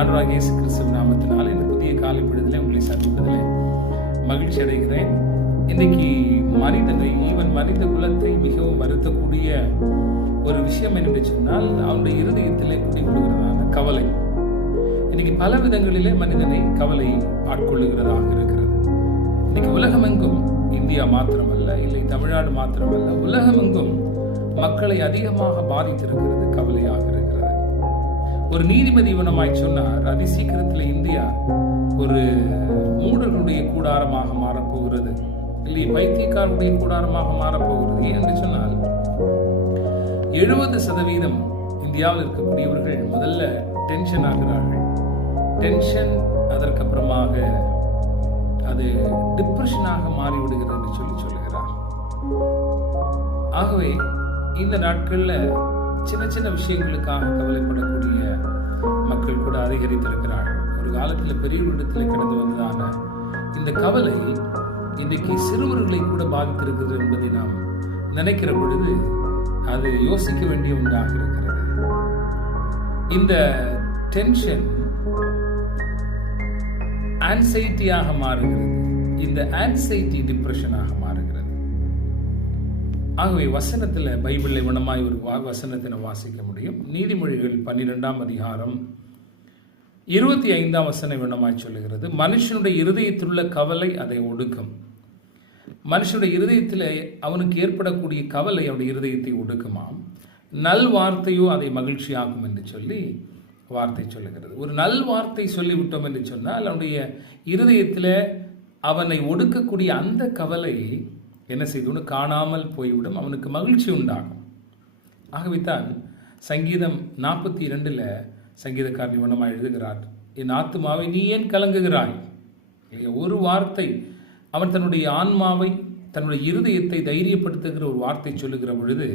ஆண்டவராகிய இயேசு கிறிஸ்துவின் நாமத்தினால் இந்த புதிய காலை பொழுதிலே உங்களை சந்திப்பதிலே மகிழ்ச்சி அடைகிறேன். இன்னைக்கு மனித குலத்தை மிகவும் வருத்தக்கூடிய ஒரு விஷயம் என்று சொன்னால் அவனுடைய இருதயத்திலே குடிகொள்கிறதான கவலை. இன்னைக்கு பல விதங்களிலே மனிதனை கவலை ஆட்கொள்ளுகிறதாக இருக்கிறது. இன்னைக்கு உலகமெங்கும், இந்தியா மாத்திரமல்ல, இல்லை தமிழ்நாடு மாத்திரமல்ல, உலகமெங்கும் மக்களை அதிகமாக பாதித்திருக்கிறது கவலையாக இருக்கிறது. ஒரு நீதிபதி இவனமாய் சொன்னார், அதி சீக்கிரத்தில் இந்தியா ஒரு மூடர்களுடைய கூடாரமாக மாறப்போகிறது, இல்லை பைத்தியக்காரனுடைய கூடாரமாக மாறப்போகிறது. என்று சொன்னால் 70% இந்தியாவில் இருக்கக்கூடியவர்கள் முதல்ல டென்ஷன் ஆகிறார்கள். டென்ஷன் அதற்கப்புறமாக அது டிப்ரெஷனாக மாறிவிடுகிறது என்று சொல்லுகிறார். ஆகவே இந்த நாட்களில் சின்ன சின்ன விஷயங்களுக்காக கவலைப்படக்கூடிய மக்கள் கூட அதிகரித்திருக்கிறார்கள். ஒரு காலத்தில் பெரியவர்களிடத்தில் கடந்து வந்ததான இந்த கவலை இன்றைக்கு சிறுவர்களை கூட பாதித்திருக்கிறது என்பதை நாம் நினைக்கிற பொழுது அது யோசிக்க வேண்டிய ஒன்றாக இருக்கிறது. இந்த டென்ஷன் ஆன்சைட்டியாக மாறுகிறது. இந்த ஆன்சைட்டி டிப்ரெஷனாக மாறுகிறது. ஆகவே வசனத்தில் பைபிளை வனமாய் ஒரு வசனத்தினை வாசிக்க முடியும். நீதிமொழிகள் 12ஆம் அதிகாரம் 25ஆம் வசனம் வனமாய் சொல்லுகிறது, மனுஷனுடைய இருதயத்தில் உள்ள கவலை அதை ஒடுக்கும். மனுஷனுடைய இருதயத்தில் அவனுக்கு ஏற்படக்கூடிய கவலை அவனுடைய இருதயத்தை ஒடுக்குமாம். நல் வார்த்தையோ அதை மகிழ்ச்சியாகும் என்று சொல்லி வார்த்தை சொல்லுகிறது. ஒரு நல் வார்த்தை சொல்லிவிட்டோம் என்று சொன்னால் அவனுடைய இருதயத்தில் அவனை ஒடுக்கக்கூடிய அந்த கவலை என்ன செய்து காணாமல் போய்விடும், அவனுக்கு மகிழ்ச்சி உண்டாகும். ஆகவே தான் சங்கீதம் 42 சங்கீதக்காரன் நிவனமாக எழுதுகிறார், என் ஆத்துமாவை நீ ஏன் கலங்குகிறாய். ஒரு வார்த்தை அவன் தன்னுடைய ஆன்மாவை, தன்னுடைய இருதயத்தை தைரியப்படுத்துகிற ஒரு வார்த்தை சொல்லுகிற பொழுது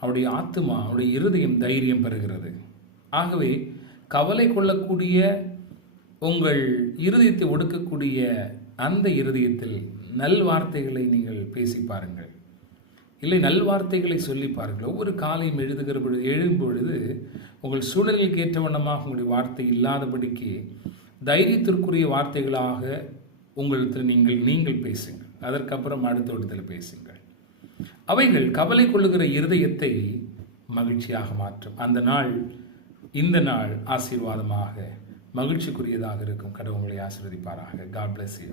அவருடைய ஆத்துமா, அவருடைய இருதயம் தைரியம் பெறுகிறது. ஆகவே கவலை கொள்ளக்கூடிய உங்கள் இருதயத்தை ஒடுக்கக்கூடிய அந்த இருதயத்தில் நல் வார்த்தைகளை நீங்கள் பேசி பாருங்கள், இல்லை நல் வார்த்தைகளை சொல்லி பாருங்கள். ஒவ்வொரு காலையும் எழுதும் பொழுது உங்கள் சூழலுக்கு ஏற்ற வண்ணமாக உங்களுடைய வார்த்தை இல்லாதபடிக்கு தைரியத்திற்குரிய வார்த்தைகளாக உங்களிடத்தில் நீங்கள் பேசுங்கள். அதற்கப்புறம் அடுத்த இடத்தில் பேசுங்கள். அவைகள் கவலை கொள்ளுகிற இருதயத்தை மகிழ்ச்சியாக மாற்றும். அந்த நாள், இந்த நாள் ஆசீர்வாதமாக மகிழ்ச்சிக்குரியதாக இருக்கும். கடவுளை ஆசீர்வதிப்பாராக. God bless you.